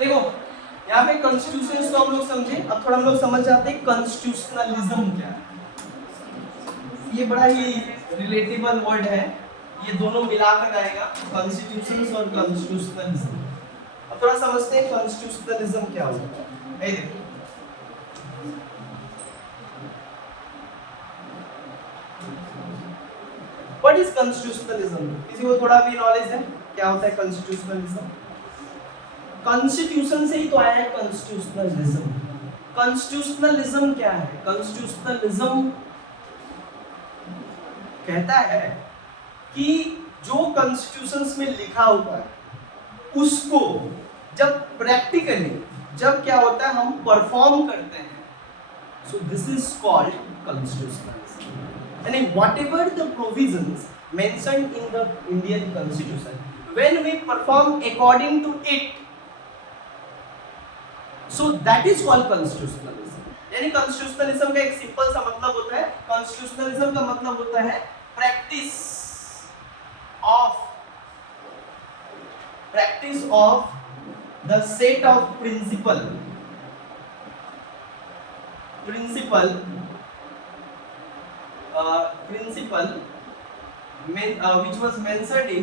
देखो यहाँ पे कॉन्स्टिट्यूशन तो हम लोग समझे, अब थोड़ा हम लोग समझ जाते हैं कॉन्स्टिट्यूशनलिज्म क्या है। ये बड़ा ही रिलेटेबल वर्ड है, ये दोनों मिलाकर आएगा, कॉन्स्टिट्यूशन और कॉन्स्टिट्यूशनलिज्म। अब थोड़ा समझते हैं कॉन्स्टिट्यूशनलिज्म क्या होता है। देखो व्हाट इज कॉन्स्टिट्यूशनलिज्म, किसी को थोड़ा भी नॉलेज है क्या होता है कॉन्स्टिट्यूशनलिज्म? कॉन्स्टिट्यूशन से ही तो आया है कॉन्स्टिट्यूशनलिज्म। कॉन्स्टिट्यूशनलिज्म क्या है? कॉन्स्टिट्यूशनलिज्म कहता है कि जो कॉन्स्टिट्यूशंस में लिखा होता है उसको जब प्रैक्टिकली जब क्या होता है हम परफॉर्म करते हैं, so this is called constitutionalism. यानी whatever the provisions mentioned in the Indian constitution, when we perform according to it, so that is called constitutionalism. यानी कॉन्स्टिट्यूशनलिज्म का एक सिंपल सा मतलब होता है, कॉन्स्टिट्यूशनलिज्म का मतलब होता है practice of the set of principle which was mentioned in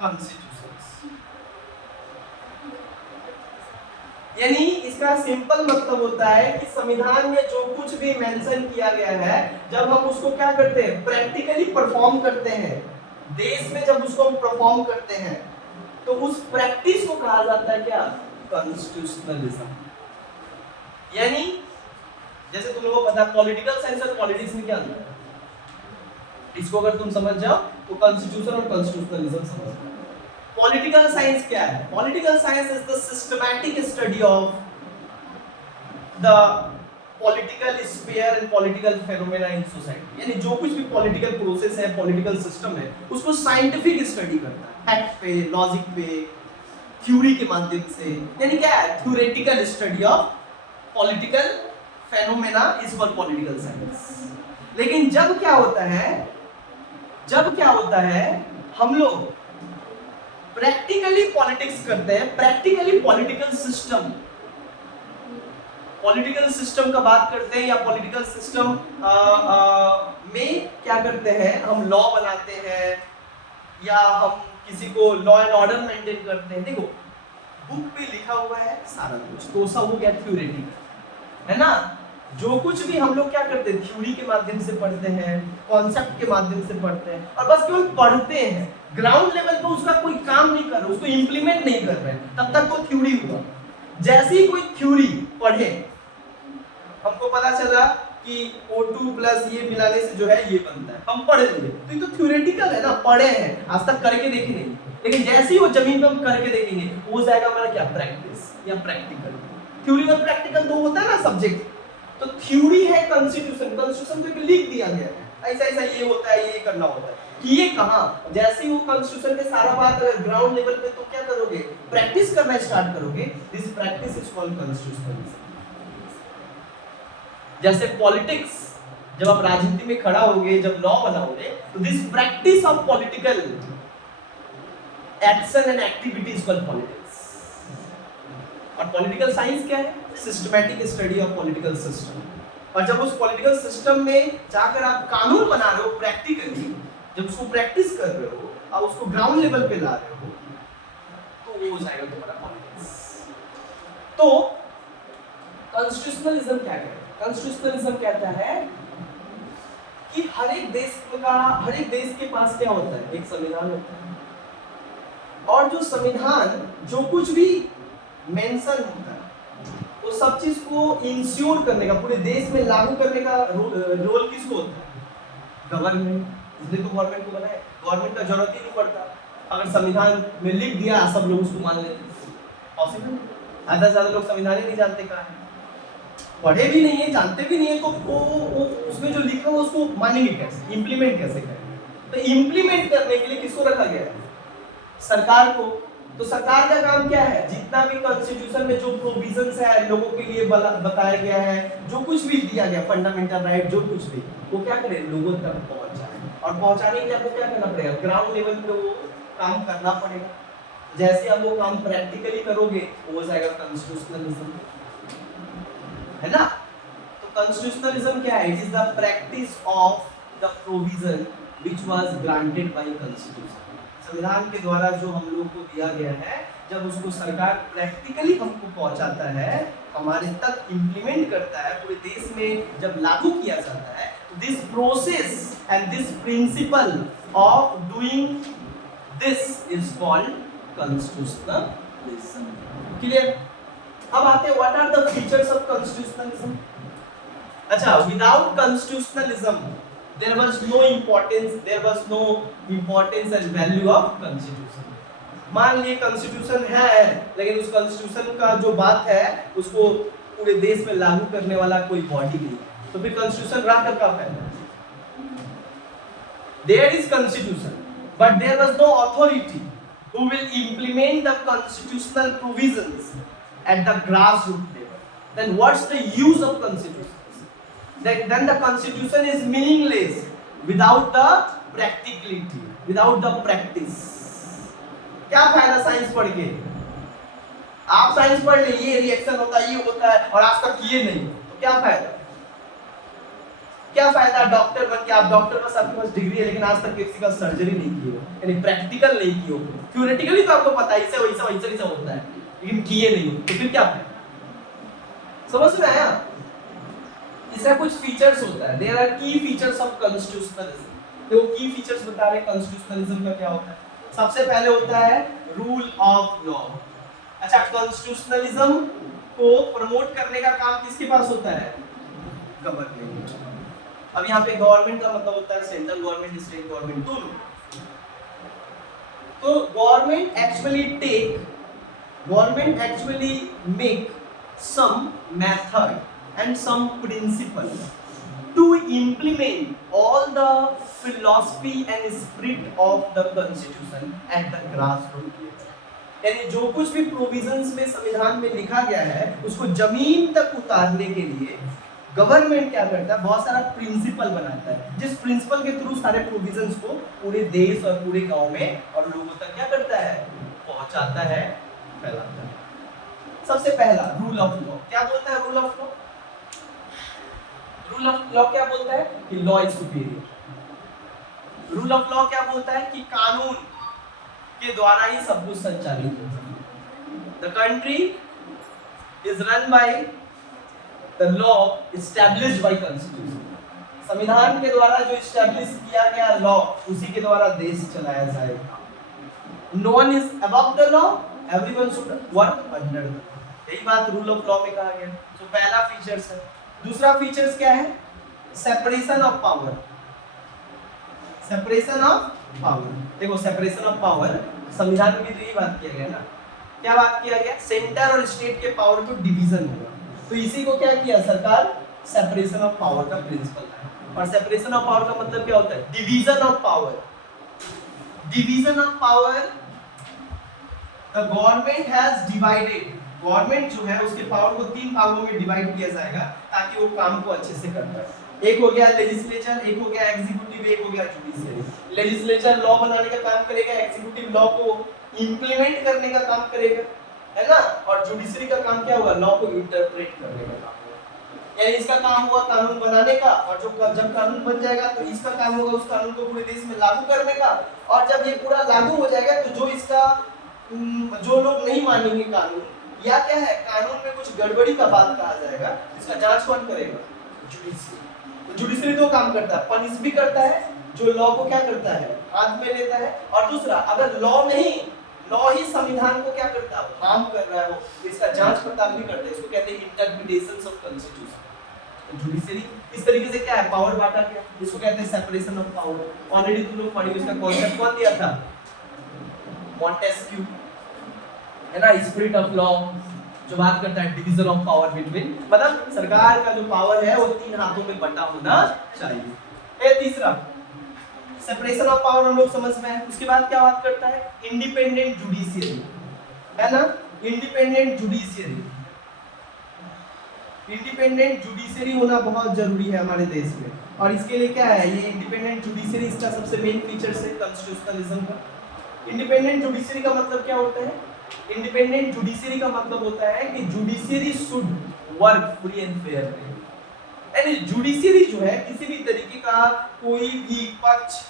constitutions। यानी इसका सिंपल मतलब होता है कि संविधान में जो कुछ भी मेंशन किया गया है, जब हम उसको क्या करते हैं प्रैक्टिकली परफॉर्म करते हैं, देश में जब उसको हम परफॉर्म करते हैं, तो उस प्रैक्टिस को कहा जाता है क्या? कॉन्स्टिट्यूशनलिज्म। यानी जैसे तुम लोगों को पता है पॉलिटिकल साइंस और पॉलिटिक्स में क्या अंतर है, इसको अगर तुम समझ जाओ तो कॉन्स्टिट्यूशन और कॉन्स्टिट्यूशनलिज्म समझ जाओ। पॉलिटिकल साइंस क्या है? Political science is the systematic study of the political sphere and political phenomena in society. यानी जो कुछ भी पॉलिटिकल प्रोसेस है, पॉलिटिकल सिस्टम है, उसको साइंटिफिक स्टडी करता है, फैक्ट पे, लॉजिक पे, थ्योरी के माध्यम से। यानी क्या है? Theoretical study of political phenomena is called political science. लेकिन जब क्या होता है हम लोग प्रैक्टिकली पॉलिटिक्स करते हैं, प्रैक्टिकली पॉलिटिकल सिस्टम का बात करते हैं, या पॉलिटिकल सिस्टम में क्या करते हैं हम लॉ बनाते हैं, या हम किसी को लॉ एंड ऑर्डर मेंटेन करते हैं। देखो बुक पे लिखा हुआ है सारा कुछ, तो सब हो गया थ्योरेटिकल, है ना। जो कुछ भी हम लोग क्या करते हैं थ्योरी के माध्यम से पढ़ते हैं, कॉन्सेप्ट के माध्यम से पढ़ते हैं, और बस केवल पढ़ते हैं, ग्राउंड लेवल पे उसका कोई काम नहीं कर रहे, उसको इंप्लीमेंट नहीं कर रहे, तब तक तो थ्योरी हुआ। जैसे ही कोई थ्योरी पढ़े, हमको पता चला कि O2 प्लस ये मिलाने से जो है ये बनता है, हम पढ़ लिए, तो ये तो थ्योरेटिकल है ना, पढ़े हैं, आज तक करके देखे नहीं। लेकिन जैसे ही वो जमीन पे हम करके देखेंगे, वो जाएगा हमारा क्या? प्रैक्टिस या प्रैक्टिकल। थ्योरी और प्रैक्टिकल दो होता है ना सब्जेक्ट। तो थ्योरी है कॉन्स्टिट्यूशन तो लिख दिया गया है ऐसा ऐसा ये होता है, ये करना होता है, कि ये कहां जैसे ही वो कॉन्स्टिट्यूशन के सारा बात ग्राउंड लेवल पे, तो क्या करोगे? प्रैक्टिस करना स्टार्ट करोगे। This practice is called constitutionalism. जैसे पॉलिटिक्स, जब आप राजनीति में खड़ा होगे, जब लॉ बनाओगे, तो this practice of political action and activity is called politics. और पॉलिटिकल साइंस क्या है? Systematic study of political system. और जब उस पॉलिटिकल सिस्टम में जाकर आप कानून बना रहे हो प्रैक्टिकली, जब उसको प्रैक्टिस कर रहे हो और उसको ग्राउंड लेवल पे ला रहे हो, तो वो हो जाएगा तुम्हारा पॉलिटिक्स। तो कॉन्स्टिट्यूशनलिज्म क्या कहता है? कॉन्स्टिट्यूशनलिज्म कहता है कि हर एक देश के पास क्या होता है? एक संविधान होता है, और जो संविधान जो कुछ भी मेंशन होता है, वो सब चीज को इंश्योर करने का, पूरे देश में लागू करने का रोल किसको होता है? गवर्नमेंट। इसलिए तो गवर्नमेंट को बनाया, गवर्नमेंट का जरूरत ही नहीं पड़ता, अगर संविधान में लिख दिया सब लोग उसको मान लेते। पॉसिबल? आधा से ज्यादा लोग संविधान ही नहीं जानते कहाँ है, पढ़े भी नहीं है, जानते भी नहीं है, तो वो उसमें जो लिखा हुआ उसको मानेंगे कैसे, इंप्लीमेंट कैसे करेंगे? तो इंप्लीमेंट करने के लिए किसको रखा गया है? सरकार को। तो सरकार का काम क्या है? जितना भी कॉन्स्टिट्यूशन में जो प्रोविजंस है लोगों के लिए बताया गया है, जो कुछ भी दिया गया फंडामेंटल राइट, जो कुछ भी, वो क्या करे? लोगों तक पहुंचाए। और पहुंचाने के लिए आपको क्या करना पड़ेगा, ग्राउंड लेवल पे वो काम करना पड़ेगा। जैसे आप वो काम प्रैक्टिकली करोगे वो हो जाएगा कॉन्स्टिट्यूशनलिज्म, है ना। तो कॉन्स्टिट्यूशनलिज्म क्या है, it is the practice of the provision which was granted by constitution. संविधान के द्वारा जो हम लोग को दिया गया है, जब उसको सरकार प्रैक्टिकली हमको पहुंचाता है, हमारे तक इंप्लीमेंट करता है, पूरे देश में जब लागू किया जाता है, this process and this principle of doing this is called constitutionalism. Clear. अब आते हैं what are the features of constitutionalism. अच्छा, without constitutionalism there was no importance and value of constitution। मान लिए कॉन्स्टिट्यूशन है, लेकिन उस कॉन्स्टिट्यूशन का जो बात है उसको पूरे देश में लागू करने वाला कोई बॉडी नहीं, तो फिर कॉन्स्टिट्यूशन रहा कर का फायदा। There is constitution, but there was no authority who will implement the constitutional provisions at the grassroots level. Then what's the use of constitution? Then the constitution is meaningless without the practicality, without the practice। क्या फायदा science पढ़ के, आप science पढ़ ले, ये reaction होता है, ये होता है, और आज तक किए नहीं, तो क्या फायदा। क्या फायदा डॉक्टर बन के, आप डॉक्टर बस आपके पास डिग्री है लेकिन आज तक किसी का सर्जरी नहीं की हो, यानी प्रैक्टिकल नहीं की हो। थ्योरेटिकली तो आपको पता है इससे वैसा होता है, लेकिन किए नहीं हो, तो फिर क्या फायदा। समझ में आया। इसका कुछ फीचर्स होता है, देयर आर की फीचर्स ऑफ कॉन्स्टिट्यूशनलिज्म। देखो की फीचर्स बता रहे हैं कॉन्स्टिट्यूशनलिज्म का क्या होता है। सबसे पहले होता है रूल ऑफ लॉ। अच्छा, कॉन्स्टिट्यूशनलिज्म को प्रमोट करने का काम किसके पास होता है, गवर्नमेंट। अब यहाँ पे गवर्नमेंट का मतलब होता है सेंट्रल गवर्नमेंट, स्टेट गवर्नमेंट, दोनों। तो government actually make some method and some principle to implement all the philosophy and spirit of the constitution at the grassroots level। यानी जो कुछ भी प्रोविजंस में संविधान में लिखा गया है उसको जमीन तक उतारने के लिए गवर्नमेंट क्या करता है, बहुत सारा प्रिंसिपल बनाता है, जिस प्रिंसिपल के थ्रू सारे प्रोविजंस को पूरे देश और पूरे गांव में और लोगों तक क्या करता है, पहुंचाता है, फैलाता है। सबसे पहला रूल ऑफ लॉ। क्या बोलता है rule of law? Rule of law क्या बोलता है कि law is superior. Rule of law क्या बोलता है कि कानून के द्वारा ही सब कुछ संचालित होता है। The country is run by the law established bye constitution. संविधान के द्वारा जो एस्टैब्लिश किया गया लॉ, उसी के द्वारा देश चलाया जाएगा। No one is above the law, everyone should work under the law. यही बात रूल ऑफ लॉ में कहा गया। तो पहला फीचर्स है। दूसरा फीचर्स क्या है, separation of power. Separation of power, देखो सेपरेशन ऑफ पावर संविधान में भी तो यही बात किया गया ना। क्या बात किया गया, सेंटर और स्टेट के पावर को डिवीजन होगा, तो इसी को क्या किया सरकार, सेपरेशन ऑफ पावर का प्रिंसिपल है। और सेपरेशन ऑफ पावर का मतलब क्या होता है, division of power. Division of power, the government has divided, government जो है उसके पावर को 3 भागों में डिवाइड किया जाएगा ताकि वो काम को अच्छे से कर पाए। एक हो गया लेजिस्लेचर, एक हो गया एग्जीक्यूटिव, एक हो गया जुडिशियरी। लेजिस्लेचर लॉ बनाने का काम करेगा, एग्जीक्यूटिव लॉ को इंप्लीमेंट करने का काम करेगा, है ना, और जुडिशियरी का काम क्या होगा, लॉ को इंटरप्रेट करने का काम होगा। यानी इसका काम हुआ कानून बनाने का, और जब कानून बन जाएगा तो इसका काम होगा उस कानून को पूरे देश में लागू करने का। और जब ये पूरा लागू हो जाएगा तो जो लोग नहीं मानेंगे कानून, या क्या है कानून में कुछ गड़बड़ी का बात कहा जाएगा, इसका जांच कौन करेगा, जुडिशियरी। तो जुडिशियरी दो काम करता है, पनिश भी करता है, जो लॉ को क्या करता है, हाथ में लेता है, और दूसरा अगर लॉ ही संविधान को क्या करता है, हार्म कर रहा है, वो इसका जांच पड़ताल भी करता है। इसको कहते हैं इंटरप्रिटेशंस ऑफ कॉन्स्टिट्यूशन। जुडिशियरी इस तरीके से क्या है, पावर बांटा गया, इसको कहते हैं सेपरेशन ऑफ पावर। ऑलरेडी तुम लोग पढ़ी, इसका कॉन्सेप्ट कौन दिया था, मॉन्टेस्क्यू, है ना, स्पिरिट ऑफ लॉ, जो बात करता है डिवीजन ऑफ पावर बिटवीन, मतलब सरकार का जो पावर है वो 3 हाथों में बंटा होना चाहिए। तीसरा सेपरेशन ऑफ पावर हम लोग समझ में है। उसके बाद क्या बात करता है, इंडिपेंडेंट जुडिशियरी, है ना, इंडिपेंडेंट जुडिशियरी। इंडिपेंडेंट जुडिशरी होना बहुत जरूरी है हमारे देश में, और इसके लिए क्या है, ये इंडिपेंडेंट जुडिशरी इसका सबसे मेन फीचर्स है कॉन्स्टिट्यूशनलिज्म का। इंडिपेंडेंट जुडिशरी का मतलब क्या होता है? इंडिपेंडेंट जुडिशरी का मतलब होता है कि judiciary should work free and fair, यानी जुडिशरी जो है किसी भी तरीके का कोई भी पक्ष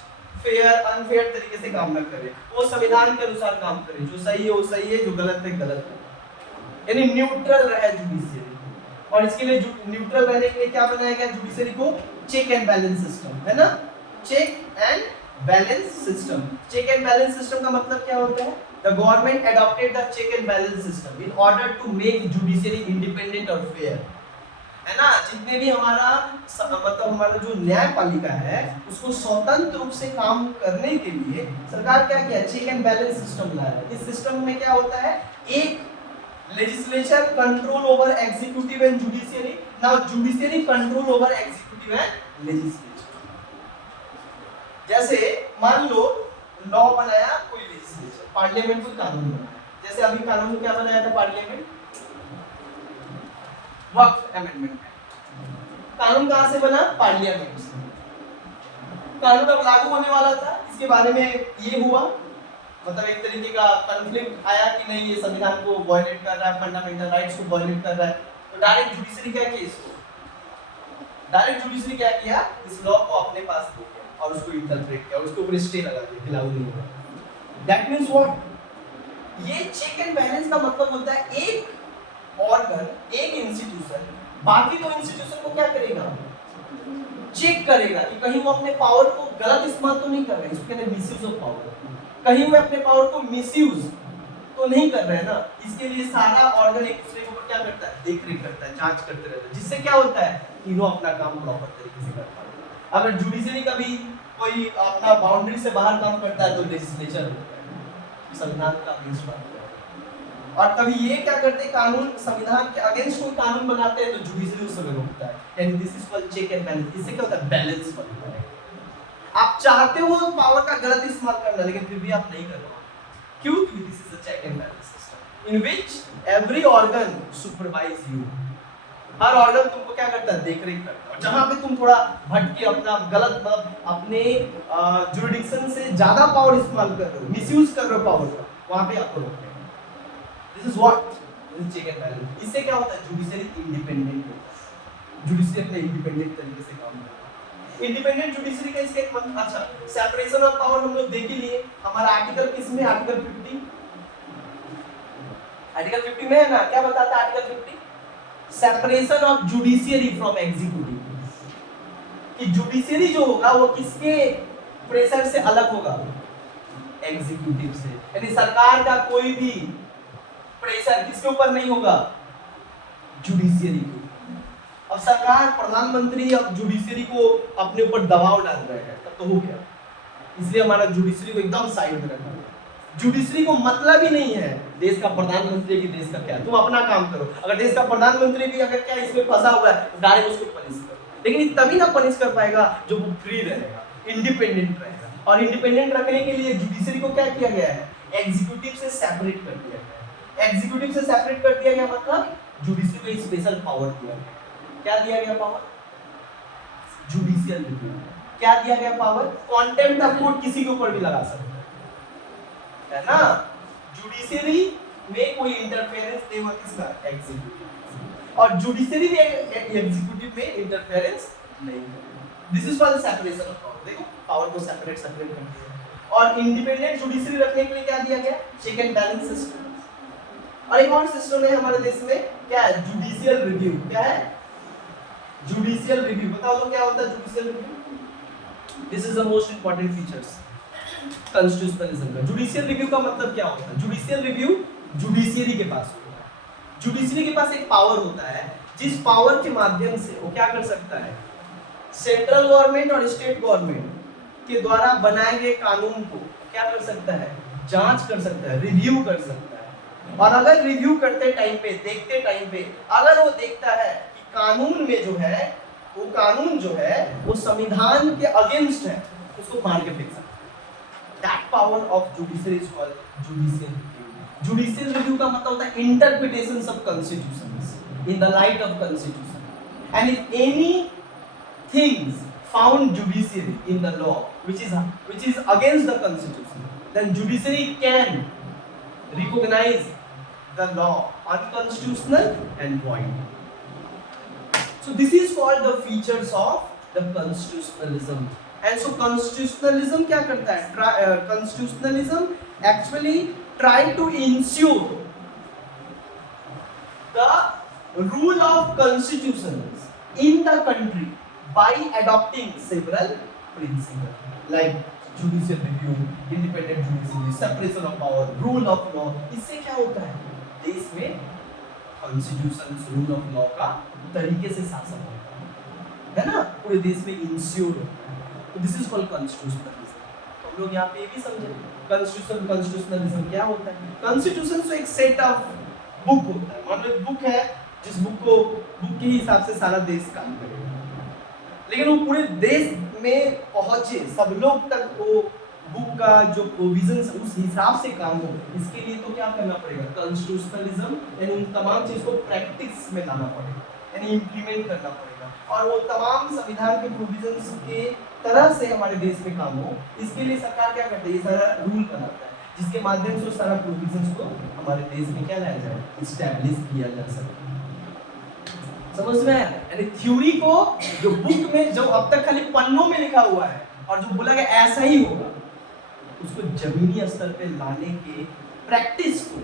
फेयर अनफेयर तरीके से काम न करे, वो संविधान के अनुसार काम करे, जो सही है वो सही है, जो गलत है गलत है, यानी न्यूट्रल रहे जुडिशरी। और इसके लिए न्यूट्रल रहने के लिए क्या बनाया गया जुडिशरी को? चेक एंड बैलेंस सिस्टम, है ना, check and balance system. Check and balance system का मतलब क्या होता है? The government adopted the check and balance system in order to make judiciary independent और फेयर, है ना। जितने भी हमारा मतलब हमारा जो न्यायपालिका है उसको स्वतंत्र रूप से काम करने के लिए सरकार क्या किया? चेक एंड बैलेंस सिस्टम लाया। इस सिस्टम में क्या होता है? एक legislature control over executive and judiciary, now judiciary control over executive and legislature. जैसे मान लो लॉ बनाया कोई लेजिस्लेचर, पार्लियामेंट कोई कानून बनाया, जैसे अभी कानून क्या बनाया था पार्लियामेंट? वक्फ अमेंडमेंट। कानून कहां से बना? पार्लियामेंट से। कानून अब लागू होने वाला था, इसके बारे में ये हुआ, मतलब एक तरीके का कॉन्फ्लिक्ट आया कि नहीं ये संविधान को वायलेट कर रहा है, फंडामेंटल राइट्स को वायलेट कर रहा है, तो डायरेक्ट जुडिशरी क्या किया? इसको डायरेक्ट जुडिशरी क्या किया? इस लॉ को अपने पास ले गया और उसको इंटरप्रेट किया, उसके ऊपर स्टे लगा दिया कि लागू नहीं होगा। That means what? ये चेक एंड बैलेंस का मतलब होता है एक ऑर्गन, एक इंस्टीट्यूशन बाकी दो इंस्टीट्यूशन को क्या करेगा? चेक करेगा कि कहीं वो अपने पावर को गलत इस्तेमाल तो नहीं कर रहे, इसको कहते हैं मिसयूज ऑफ पावर, कहीं वो अपने पावर को मिसयूज तो नहीं कर रहे हैं ना। इसके लिए सारा ऑर्गन एक दूसरे के ऊपर क्या करता है? देखरेख करता है, जांच करते रहता है, जिससे क्या होता है? तीनों अपना काम प्रॉपर तरीके से कर पाते हैं। अगर जुडिशरी का भी कोई अपना बाउंड्री से बाहर काम करता है तो लेजिस्लेचर संविधान का अगेंस्ट बात करता है। और कभी ये क्या करते हैं? कानून संविधान के अगेंस्ट कोई कानून बनाते हैं तो जुडिशरी उस समय रोकता है, यानी this is called check and balance. इससे क्या होता है? बैलेंस बनता है। आप चाहते हो पावर का गलत इस्तेमाल करना, लेकिन फिर भी आप नहीं कर रहे। क्यों? क्योंकि this is a check and balance system in which every organ supervise you. हर ऑर्गन तुमको क्या करता है? देखरेख करता है। और जहां पे तुम थोड़ा भटके, अपना गलत मतलब अपने जुरिडिक्शन से ज्यादा पावर इस्तेमाल कर रहे हो, मिसयूज कर रहे हो पावर का, वहां पे आपको रोकते हैं। This is what? This is check and balance. इससे क्या होता है? जुडिशरी इंडिपेंडेंट होता है, जुडिशरी अपने इंडिपेंडेंट तरीके से काम करता है। इंडिपेंडेंट जुडिशरी का इसका एक मतलब, अच्छा सेपरेशन ऑफ पावर हम लोग देख ही लिए। हमारा आर्टिकल किसमें? आर्टिकल 50। आर्टिकल 50 में है ना, क्या बताता है article 50? Separation of judiciary from executive, कि जुडिशियरी जो होगा वो किसके प्रेशर से अलग होगा? एग्जीक्यूटिव से, यानी सरकार का कोई भी प्रेशर किसके ऊपर नहीं होगा? जुडिशियरी के। अब सरकार, प्रधानमंत्री अब जुडिशरी को अपने ऊपर दबाव डाल रहे हैं, तब तो हो गया। इसलिए हमारा जुडिशरी को एकदम साइड में रखा है। जुडिशरी को मतलब ही नहीं है देश का प्रधानमंत्री की देश का क्या, तुम अपना काम करो। अगर देश का प्रधानमंत्री भी अगर क्या इसमें फंसा हुआ है तो डायरेक्ट उसको पनिश करो, लेकिन तभी ना पनिश कर पाएगा जो वो फ्री रहेगा, इंडिपेंडेंट रहेगा। और इंडिपेंडेंट रखने के लिए जुडिशरी को क्या किया गया है? एग्जीक्यूटिव से सेपरेट कर दिया गया। एग्जीक्यूटिव से सेपरेट कर दिया गया मतलब जुडिशरी को स्पेशल पावर दिया गया। क्या दिया गया पावर? Judicial review. क्या दिया गया पावर? कॉन्टेम्प्ट ऑफ कोर्ट किसी के ऊपर भी लगा सकते है ना। जुडिशरी में कोई इंटरफेरेंस नहीं हुआ किसका? एग्जीक्यूटिव। और जुडिशरी में एग्जीक्यूटिव में इंटरफेरेंस नहीं है। This is called separation of power. देखो पावर को सेपरेट कर दिया। और इंडिपेंडेंट जुडिशरी रखने के लिए क्या दिया गया? Check and balance system. और एक और सिस्टम है हमारे देश में, क्या है? Judicial review. क्या है? Judicial review. बताओ तो क्या होता है judicial review? This is the most important features constitutionalism का। जुडिशियल रिव्यू का मतलब क्या होता है? जुडिशियल रिव्यू जुडिशियरी के पास होता है। जुडिशियरी के पास एक पावर होता है जिस पावर के माध्यम से वो क्या कर सकता है? सेंट्रल गवर्नमेंट और स्टेट गवर्नमेंट के द्वारा बनाए गए कानून को क्या कर सकता है? जांच कर सकता है, रिव्यू कर सकता है। और अगर रिव्यू करते टाइम पे, देखते टाइम पे अगर वो देखता है कि कानून में जो है वो कानून जो है वो संविधान के अगेंस्ट है, उसको मार के फेंक सकता है। That power of judiciary is called judicial review. Judicial review का मतलब होता है interpretations of constitutions in the light of constitution. and if any things found judiciary in the law which is against the constitution, then judiciary can recognize the law unconstitutional and void. So this is called the features of the constitutionalism. And so constitutionalism क्या करता है? Constitutionalism actually try to ensure the rule of constitutions in the country by adopting several principles like judicial review, independent judiciary, separation of power, rule of law. इससे क्या होता है? देश में constitution rule of law का तरीके से शासन होता है ना, पूरे देश में इंश्योर होता है. तो दिस इज कॉल्ड कॉन्स्टिट्यूशनलिज्म. तो हम लोग यहाँ पे ये भी समझे कॉन्स्टिट्यूशनलिज्म क्या होता है. कॉन्स्टिट्यूशन तो एक सेट ऑफ बुक होता है. मान लो एक बुक है, जिस बुक के हिसाब से सारा देश काम करेगा, लेकिन वो पूरे देश में पहुंचे, सब लोग तक वो बुक का जो प्रोविजंस उस हिसाब से काम हो, इसके लिए तो क्या करना पड़ेगा? कॉन्स्टिट्यूशनलिज्म, यानी उन तमाम चीज को प्रैक्टिस में लाना पड़ेगा, यानी इम्प्लीमेंट करना पड़ेगा, और वो तमाम संविधान के प्रोविजंस के तरह से हमारे देश में काम हो. इसके लिए सरकार क्या करती है? ये सारा रूल बनाता है, जिसके माध्यम से सारा प्रोविजंस को हमारे देश में क्या लाया जाए? इस्टेब्लिश किया जा सके. समझ में आया? यानी थ्योरी को जो बुक में जो अब तक खाली पन्नों में लिखा हुआ है और जो बोला गया ऐसा ही होगा, उसको जमीनी स्तर पे लाने के प्रैक्टिस को,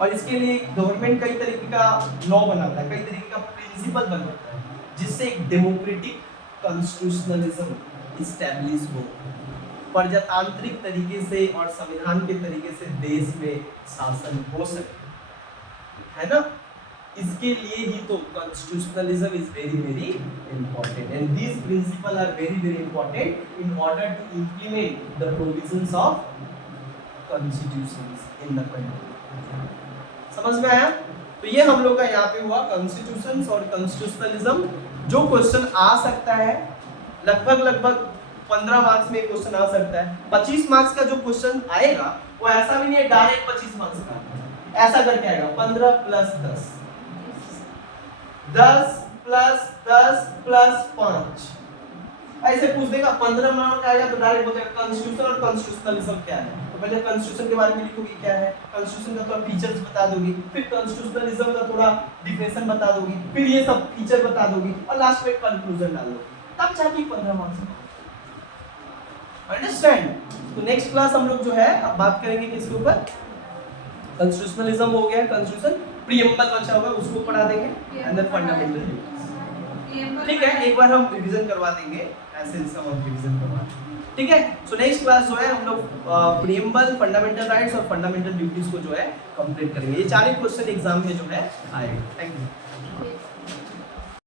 और इसके लिए गवर्नमेंट कई तरीके का लॉ बनाता है, कई तरीके का प्रिंसिपल बनाता है, जिससे एक डेमोक्रेटिक कॉन्स्टिट्यूशनलिज्म इस्टेब्लिश हो, प्रजातांत्रिक तरीके से और संविधान के तरीके से देश में शासन हो सके, है ना. इसके लिए ही तो constitutionalism is very very important, and these principles are very very important in order to implement the provisions of constitutions in the country. समझ में आया? तो ये हम लोग का यहाँ पे हुआ constitutions और constitutionalism. जो क्वेश्चन आ सकता है, लगभग 15 मार्क्स में क्वेश्चन आ सकता है. 25 मार्क्स का जो क्वेश्चन आएगा वो ऐसा भी नहीं है डायरेक्ट 25 मार्क्स का, ऐसा करके आएगा 15 प्लस 10, 10 प्लस 10 प्लस 5, ऐसे पूछ देगा. 15 मार्क्स आएगा तो डायरेक्ट बोलेगा कॉन्स्टिट्यूशन और कॉन्स्टिट्यूशनलिज्म क्या है. तो पहले कॉन्स्टिट्यूशन के बारे में लिखोगी क्या है, कॉन्स्टिट्यूशन का थोड़ा फीचर्स बता दोगी, फिर कॉन्स्टिट्यूशनलिज्म का थोड़ा डिफिनेशन बता दोगी, फिर ये सब फीचर बता दोगी, और लास्ट में कंक्लूजन डाल दोगी, तब जाके 15 मार्क्स. अंडरस्टैंड? तो नेक्स्ट क्लास हम लोग जो है अब बात करेंगे किसके ऊपर? कॉन्स्टिट्यूशनलिज्म हो गया, कॉन्स्टिट्यूशन प्रीएम्बल बचा हुआ है उसको पढ़ा देंगे, एंड देन फंडामेंटल. ठीक है, एक बार हम रिवीजन करवा देंगे, ऐसे सब हम रिवीजन करवा देंगे. ठीक है. सो नेक्स्ट क्लास जो है हम लोग प्रीएम्बल, फंडामेंटल राइट्स और फंडामेंटल ड्यूटीज को जो है कंप्लीट करेंगे. ये 4 क्वेश्चन एग्जाम में जो है आएंगे. Thank you.